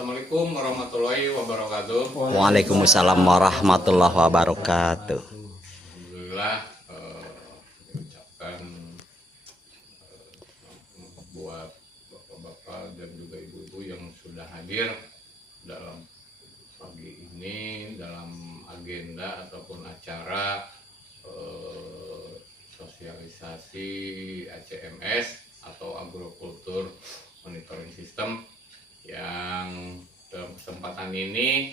Assalamualaikum warahmatullahi wabarakatuh. Waalaikumsalam warahmatullahi wabarakatuh. Alhamdulillah, mengucapkan buat bapak-bapak dan juga ibu-ibu yang sudah hadir dalam pagi ini dalam agenda ataupun acara sosialisasi ACMS atau Agrokultur Monitoring System, yang dalam kesempatan ini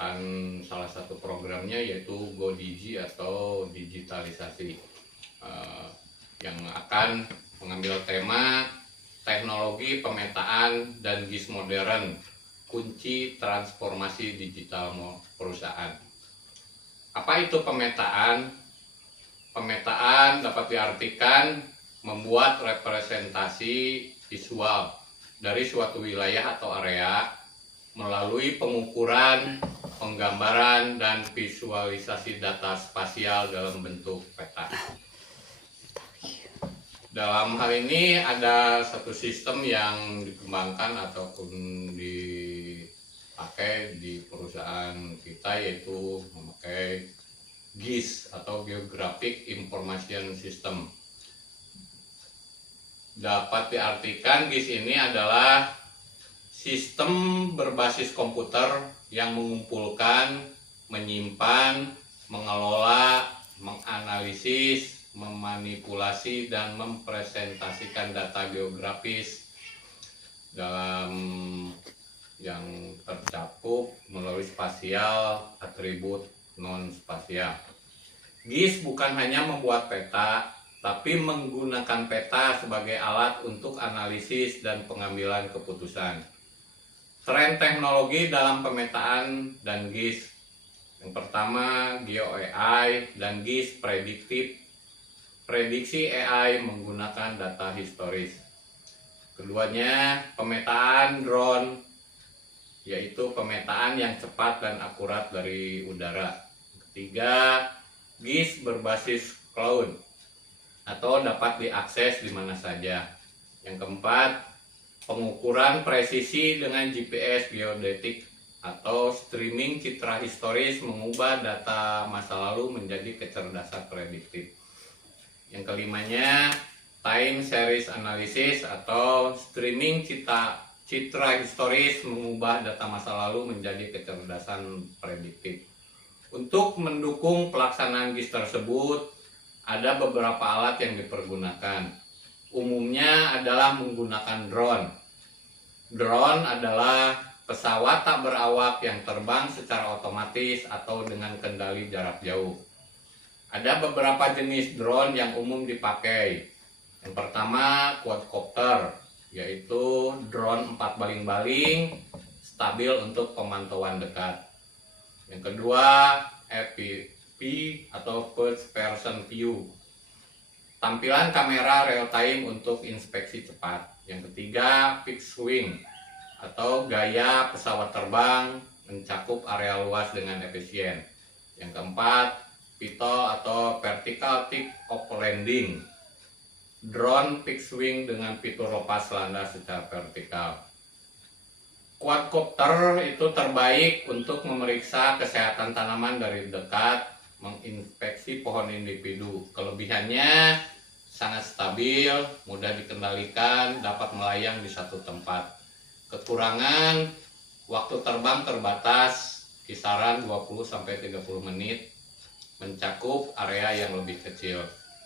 kan salah satu programnya yaitu GoDigi atau digitalisasi, yang akan mengambil tema teknologi pemetaan dan GIS modern, kunci transformasi digital perusahaan. Apa itu pemetaan? Pemetaan dapat diartikan membuat representasi visual dari suatu wilayah atau area melalui pengukuran, penggambaran, dan visualisasi data spasial dalam bentuk peta. Dalam hal ini ada satu sistem yang dikembangkan ataupun dipakai di perusahaan kita, yaitu memakai GIS atau Geographic Information System. Dapat diartikan GIS ini adalah sistem berbasis komputer yang mengumpulkan, menyimpan, mengelola, menganalisis, memanipulasi, dan mempresentasikan data geografis dalam yang tercakup melalui spasial, atribut non-spasial. GIS bukan hanya membuat peta, tapi menggunakan peta sebagai alat untuk analisis dan pengambilan keputusan. Tren teknologi dalam pemetaan dan GIS. Yang pertama, Geo-AI dan GIS prediktif. Prediksi AI menggunakan data historis. Keduanya, pemetaan drone, yaitu pemetaan yang cepat dan akurat dari udara. Ketiga, GIS berbasis cloud atau dapat diakses di mana saja. Yang keempat, pengukuran presisi dengan GPS geodetik atau streaming citra historis mengubah data masa lalu menjadi kecerdasan prediktif. Yang kelimanya, time series analysis atau streaming citra historis mengubah data masa lalu menjadi kecerdasan prediktif. Untuk mendukung pelaksanaan GIS tersebut, ada beberapa alat yang dipergunakan. Umumnya adalah menggunakan drone. Drone adalah pesawat tak berawak yang terbang secara otomatis atau dengan kendali jarak jauh. Ada beberapa jenis drone yang umum dipakai. Yang pertama, quadcopter, yaitu drone 4 baling-baling stabil untuk pemantauan dekat. Yang kedua, FPV atau first person view, tampilan kamera real time untuk inspeksi cepat. Yang ketiga, fixed wing atau gaya pesawat terbang mencakup area luas dengan efisien. Yang keempat, VTOL atau vertical take off landing, drone fixed wing dengan fitur lepas landas secara vertikal. Quadcopter itu terbaik untuk memeriksa kesehatan tanaman dari dekat, menginspeksi pohon individu. Kelebihannya sangat stabil, mudah dikendalikan, dapat melayang di satu tempat. Kekurangan, waktu terbang terbatas, kisaran 20-30 menit, mencakup area yang lebih kecil.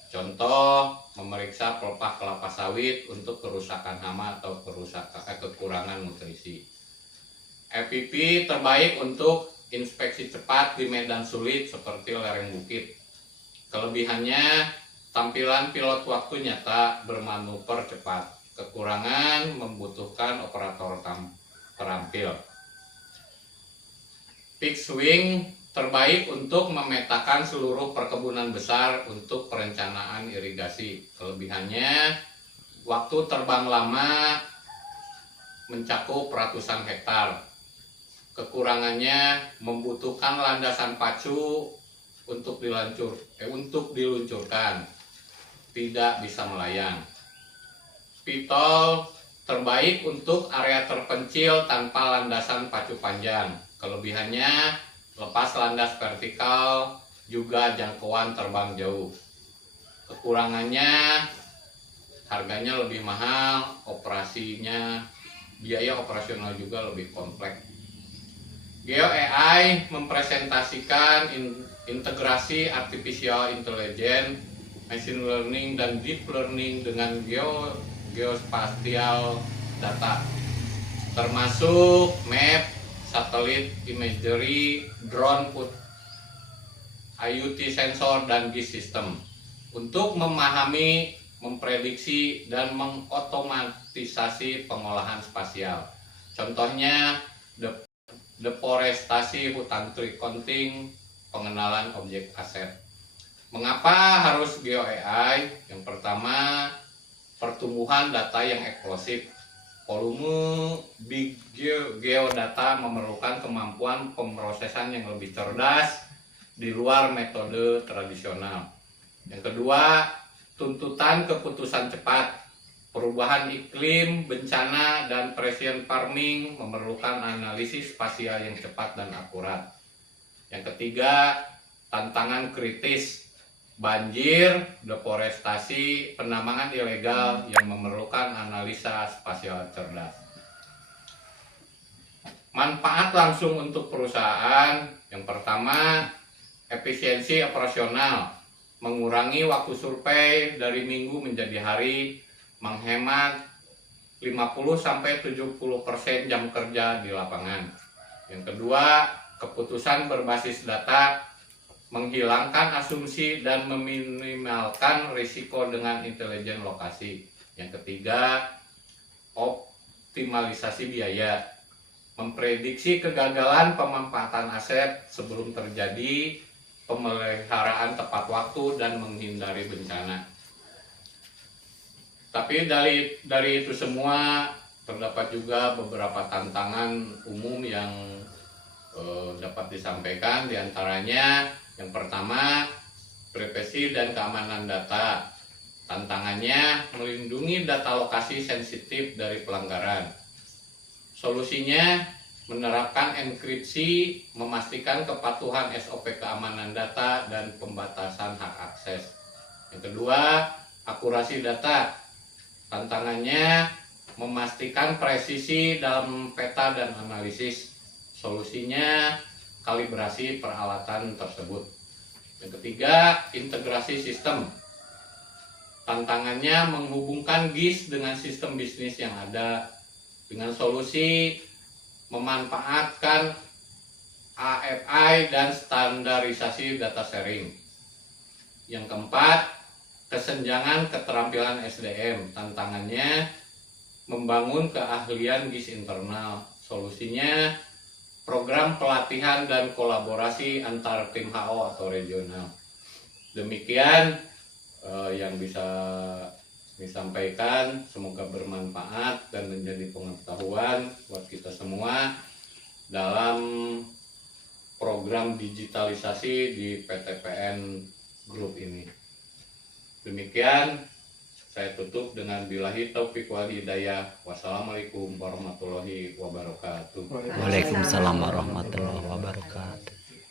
Contoh, memeriksa pelepah kelapa sawit untuk kerusakan hama atau kekurangan nutrisi. FPV terbaik untuk inspeksi cepat di medan sulit seperti lereng bukit. Kelebihannya, tampilan pilot waktu nyata, bermanuver cepat. Kekurangan, membutuhkan operator terampil. Fixed wing terbaik untuk memetakan seluruh perkebunan besar untuk perencanaan irigasi. Kelebihannya, waktu terbang lama, mencakup ratusan hektar. Kekurangannya, membutuhkan landasan pacu untuk diluncurkan, tidak bisa melayang. VTOL terbaik untuk area terpencil tanpa landasan pacu panjang. Kelebihannya lepas landas vertikal, juga jangkauan terbang jauh. Kekurangannya harganya lebih mahal, biaya operasional juga lebih kompleks. Geo AI mempresentasikan integrasi artificial intelligence, machine learning, dan deep learning dengan geospatial data, termasuk map, satelit imagery, drone, IoT sensor, dan GIS system untuk memahami, memprediksi, dan mengotomatisasi pengolahan spasial. Contohnya deforestasi hutan tree counting, pengenalan objek aset. Mengapa harus Geo AI? Yang pertama, pertumbuhan data yang eksplosif. Volume big geodata memerlukan kemampuan pemrosesan yang lebih cerdas di luar metode tradisional. Yang kedua, tuntutan keputusan cepat. Perubahan iklim, bencana, dan precision farming memerlukan analisis spasial yang cepat dan akurat. Yang ketiga, tantangan kritis. Banjir, deforestasi, penambangan ilegal yang memerlukan analisa spasial cerdas. Manfaat langsung untuk perusahaan. Yang pertama, efisiensi operasional. Mengurangi waktu survei dari minggu menjadi hari, menghemat 50-70% jam kerja di lapangan. Yang kedua, keputusan berbasis data, menghilangkan asumsi dan meminimalkan risiko dengan intelijen lokasi. Yang ketiga, optimalisasi biaya, memprediksi kegagalan pemanfaatan aset sebelum terjadi, pemeliharaan tepat waktu, dan menghindari bencana. Tapi dari itu semua terdapat juga beberapa tantangan umum yang dapat disampaikan. Diantaranya yang pertama, privasi dan keamanan data. Tantangannya melindungi data lokasi sensitif dari pelanggaran. Solusinya menerapkan enkripsi, memastikan kepatuhan SOP keamanan data, dan pembatasan hak akses. Yang kedua, akurasi data. Tantangannya memastikan presisi dalam peta dan analisis. Solusinya kalibrasi peralatan tersebut. Yang ketiga, integrasi sistem. Tantangannya menghubungkan GIS dengan sistem bisnis yang ada dengan solusi memanfaatkan AFI dan standarisasi data sharing. Yang keempat, kesenjangan keterampilan SDM. Tantangannya membangun keahlian GIS internal. Solusinya program pelatihan dan kolaborasi antar tim HO atau regional. Demikian yang bisa disampaikan, semoga bermanfaat dan menjadi pengetahuan buat kita semua dalam program digitalisasi di PTPN Group ini. Demikian saya tutup dengan billahi taufiq wal hidayah. Wassalamualaikum warahmatullahi wabarakatuh. Waalaikumsalam warahmatullahi wabarakatuh.